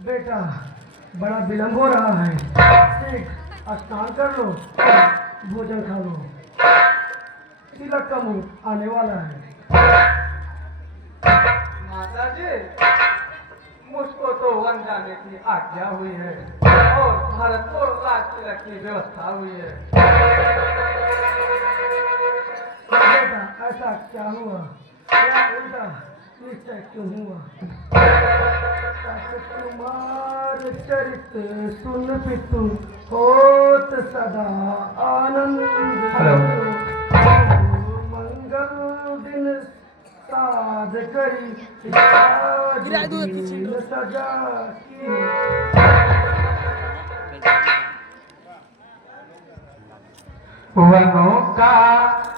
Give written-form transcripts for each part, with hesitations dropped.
बेटा बड़ा विलम्ब हो रहा है, ठीक स्नान कर लो, भोजन खा लो, तिलक का मुंह आने वाला है। माता जी, मुझको तो वन जाने की आज्ञा हुई है और भरतपुर राज तिलक की व्यवस्था हुई है। बेटा ऐसा क्या हुआ, क्या उल्टा निश्चय क्यों हुआ? कुमार चरित सुन पितु होत सदा आनंद। हेलो। मंगल दिन साध करी दीन सजा की। वनों का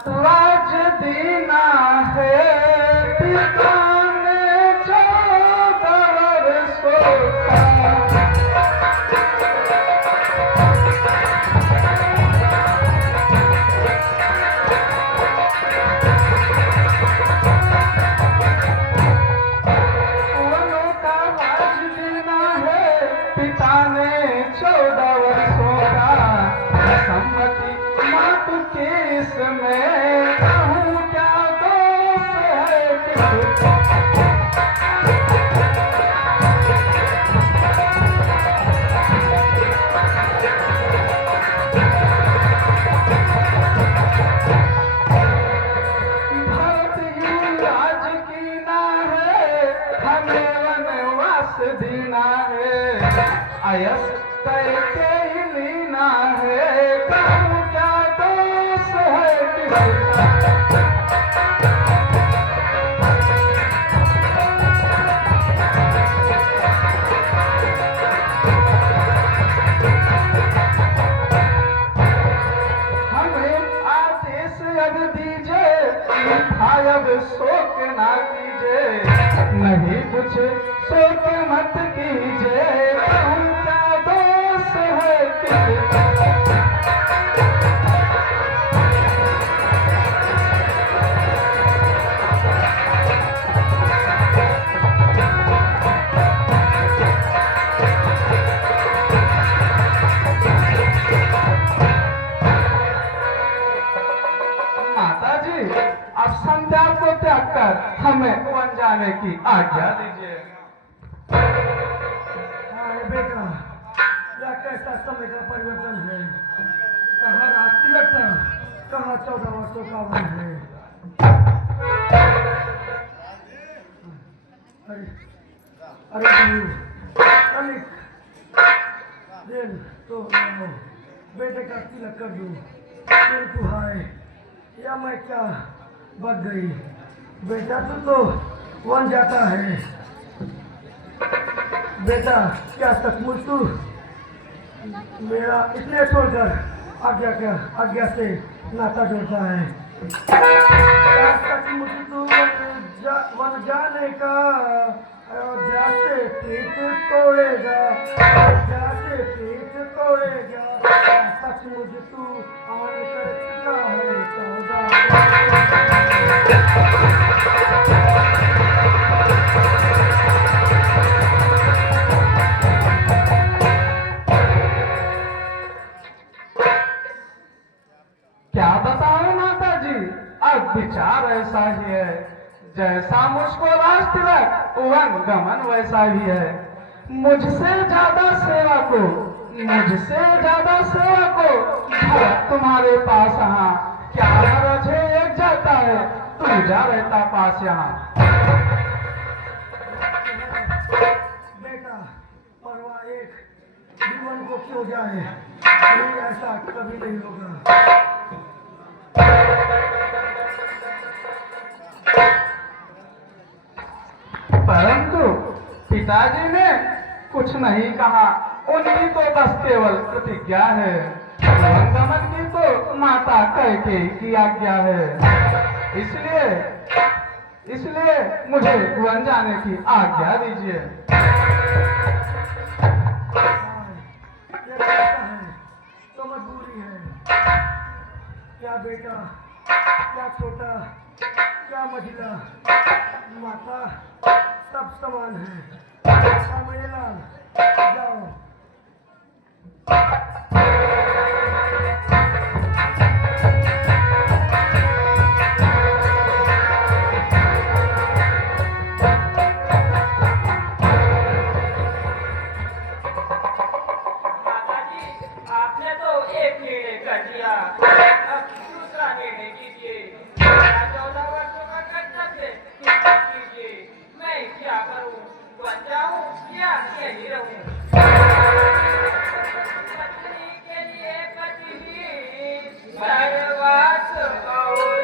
राज दीना है, पिता ने 14 वर्षों का। वनों का राज दीना है, पिता ने 14 वर्षों का। सम्मति मातु केस में कहूँ क्या दोष है किसका। भरत युवराज की ना है, हमें वनवास दीना है। अयस करके ही लीना है, कहूँ क्या दोष है किसका। हमें आदेश अब दीजिए, भाई अब शोक ना कीजिए। नहीं कुछ शोक मत कीजिए, कहूँ क्या दोष है किसका। माता जी, अब संध्या को त्याग कर हमें वन जाने की आज्ञा दीजिए। हाँ बेटा, यह कैसा समय का परिवर्तन है। कहाँ राज तिलक था, कहाँ 14 वर्षों का वन है। अरे अरे अलिक दिन तो बेटे का तिलक कर दूं, किंतु हाय या मैं क्या बच गई। बेटा तो वन जाता है। बेटा क्या सचमुच तू मेरा इसलिए छोड़कर आज्ञा से नाता जोड़ता है? क्या सचमुच तू वन जाने का अयोध्या से पीठ तोड़ेगा, अयोध्या से पीठ तोड़ेगा? क्या सचमुच तू अमन कर चुका है 14 क्या बताओ माता जी, अब विचार ऐसा ही है। जैसा मुझको राज तिलक वन गमन वैसा ही है। मुझसे ज्यादा सेवा को भरत तुम्हारे पास यहाँ। क्या रजे एक जाता है, तू जा रहता पास यहाँ। बेटा परवाह एक जीवन को क्यों जाए, नहीं ऐसा कभी नहीं होगा। परंतु पिताजी ने कुछ नहीं कहा, उनकी तो बस केवल प्रतिज्ञा है। गमन की तो माता कैकेयी की आज्ञा है। इसलिए मुझे वन जाने की आज्ञा दीजिए। ये कैसा है तो मजबूरी है। क्या बेटा, क्या छोटा, क्या महिला, माता सब समान है। मेरे लाल यही रहूं। पत्नी के लिए पति ही सर्वस्व और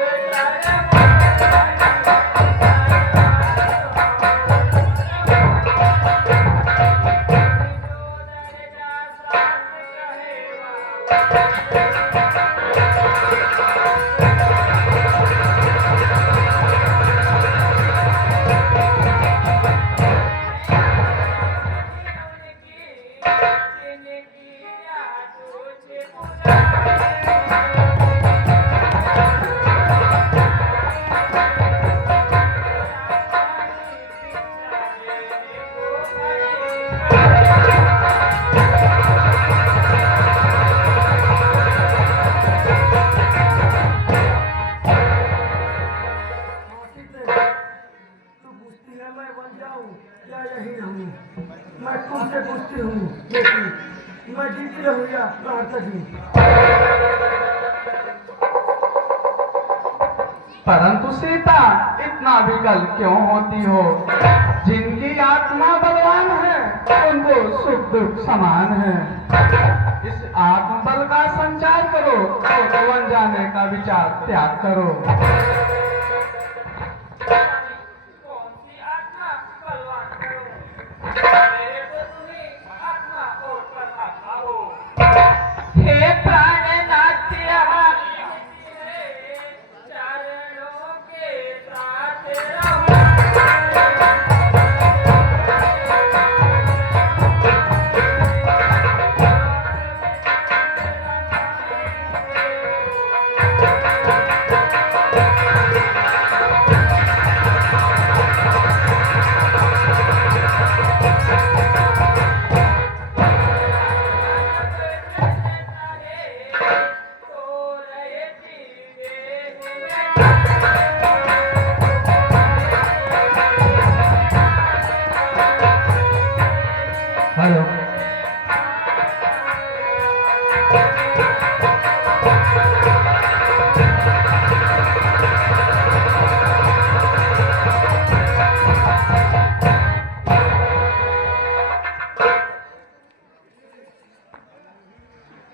तू पूछती है मैं बन जाऊं या यही रहूं। मैं तुमसे पूछती हूँ बेटी, मैं जीती रहूं या प्राण तक। परंतु सीता इतना विकल क्यों होती हो? जिनकी आत्मा बलवान है उनको सुख दुख समान है। इस आत्मबल का संचार करो और वन जाने का विचार त्याग करो। कौन सी आत्मा बलवान करो? मेरे को तुम्ही आत्मा और परमात्मा हो। हे प्राणनाथ चरणों के साथ रहो। हेलो।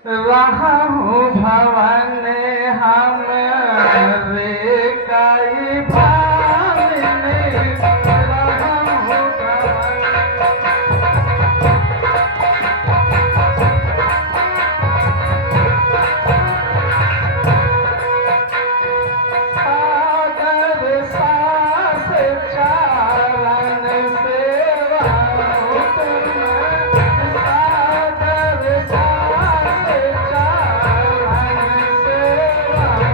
रहा हूँ भवन हम रे काई भावने, रहा हूँ भवन। सागर सास चारण सेवा तुम, सागर सास चारण सेवा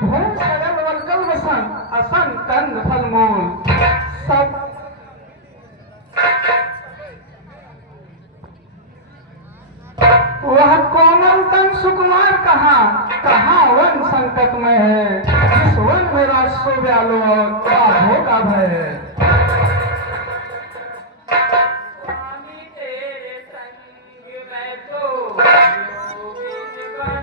भूम सगल वलकल वसन असन कंद फल मूल सब वह कोमल तन सुकुमार कहाँ वन संकट में है, जिस वन में राष्ट्र व्यालो बाधों का भय है। स्वामी तेरे संग मैं तो योगिन बन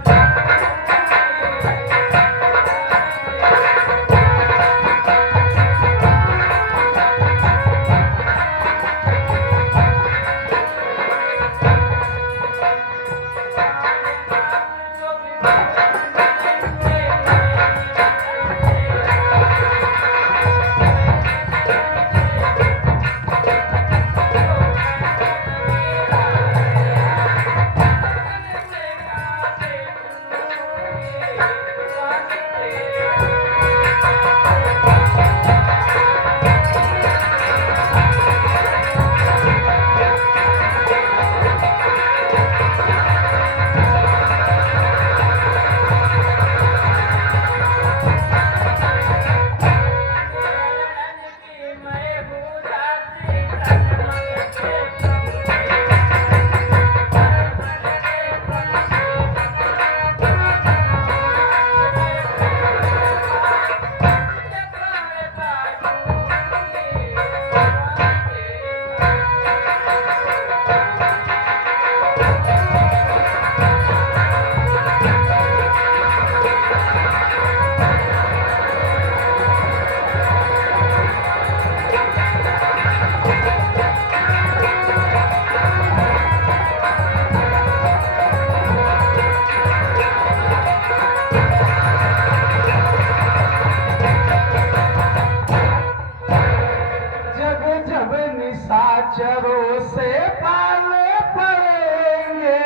निशाचरों से पाले पड़ेंगे,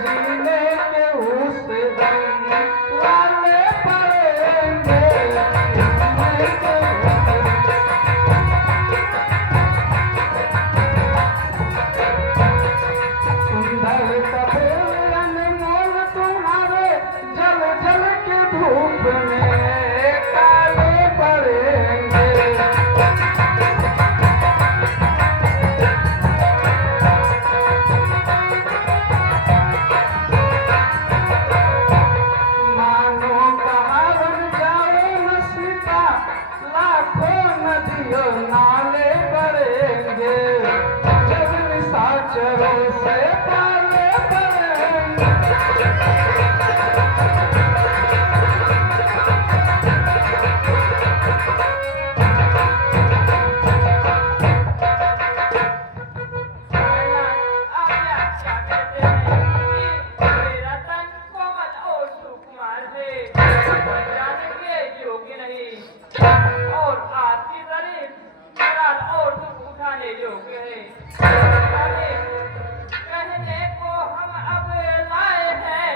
जीने के उस दम वाले पड़ेंगे, जीने के सुंदर तपेल अनमोल तुम्हारे जल जल के धूप में काले पड़ेंगे। नाले पड़ेंगे जब निशाचरों से पाले पड़ेंगे। और आपकी शरीर और दुख उठाने योग्य है। कहने को हम अब लाए हैं,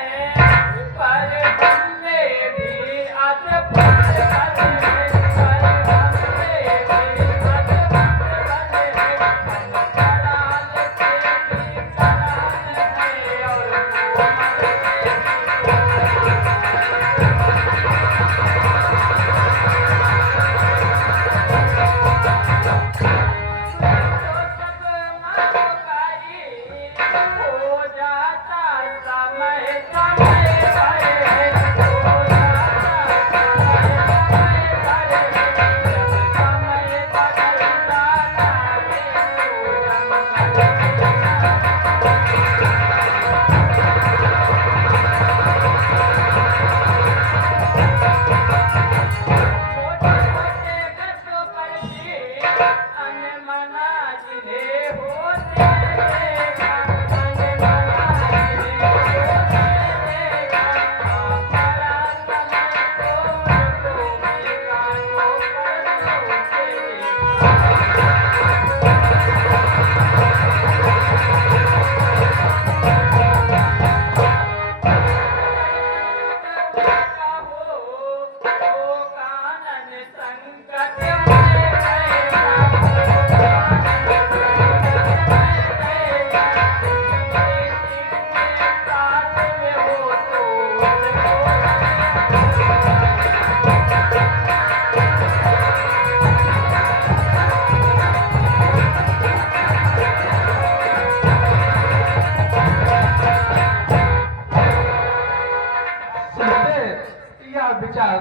पर हमने भी आज बंद बने हैं, पर हमने भी आज बंद बने हैं। कराल के भी कराल है और कोमल के हो जाता समय समय हो जाता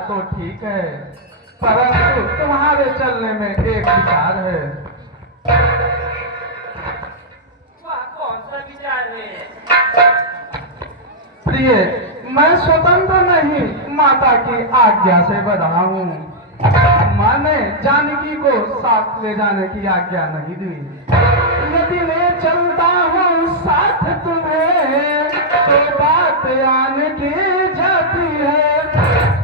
तो ठीक है, परंतु तुम्हारे चलने में एक विचार है। वह कौन सा विचार है? प्रिय, मैं स्वतंत्र नहीं, माता की आज्ञा से बधा हूँ। माँ ने जानकी को साथ ले जाने की आज्ञा नहीं दी। यदि ले चलता हूँ साथ तुम्हें, तो बात आन की जाती है,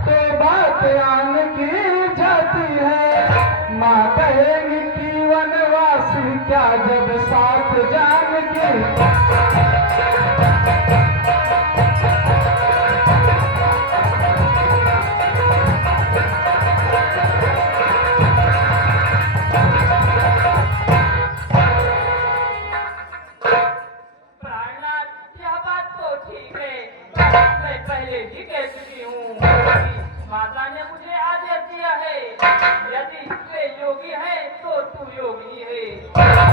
तो बात आन की जाती है। माँ कहेगी कि वनवासी क्या जब साथ जानकी। प्राणनाथ, यह बात तो ठीक है। मैं पहले ही कह चुकी हूँ कि माता ने मुझे आदेश दिया है, यदि वे योगी है तो तू योगिनी है,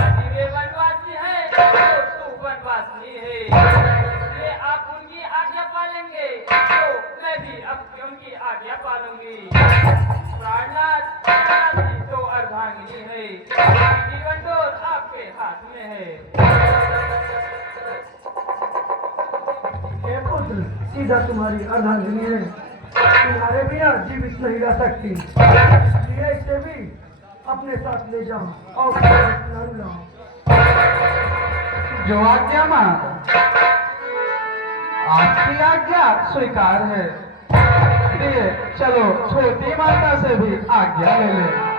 यदि वे वनवासी है तो तू वनवासिनी है। इसलिए आप उनकी आज्ञा पालेंगे तो मैं भी अब उनकी आज्ञा पालूंगी। प्राणनाथ, प्राणनाथ तो अर्धांगिनी है, जीवन डोर आपके हाथ में है। हे पुत्र, सीधा तुम्हारी अर्धांगिनी है, तुम्हारे बिना जीवित नहीं रह सकती, इसलिए इसे भी अपने साथ ले जाओ और स्नान लाओ। जो आज्ञा माँ, आपकी आज्ञा स्वीकार है। प्रिय, चलो छोटी माता से भी आज्ञा ले लें।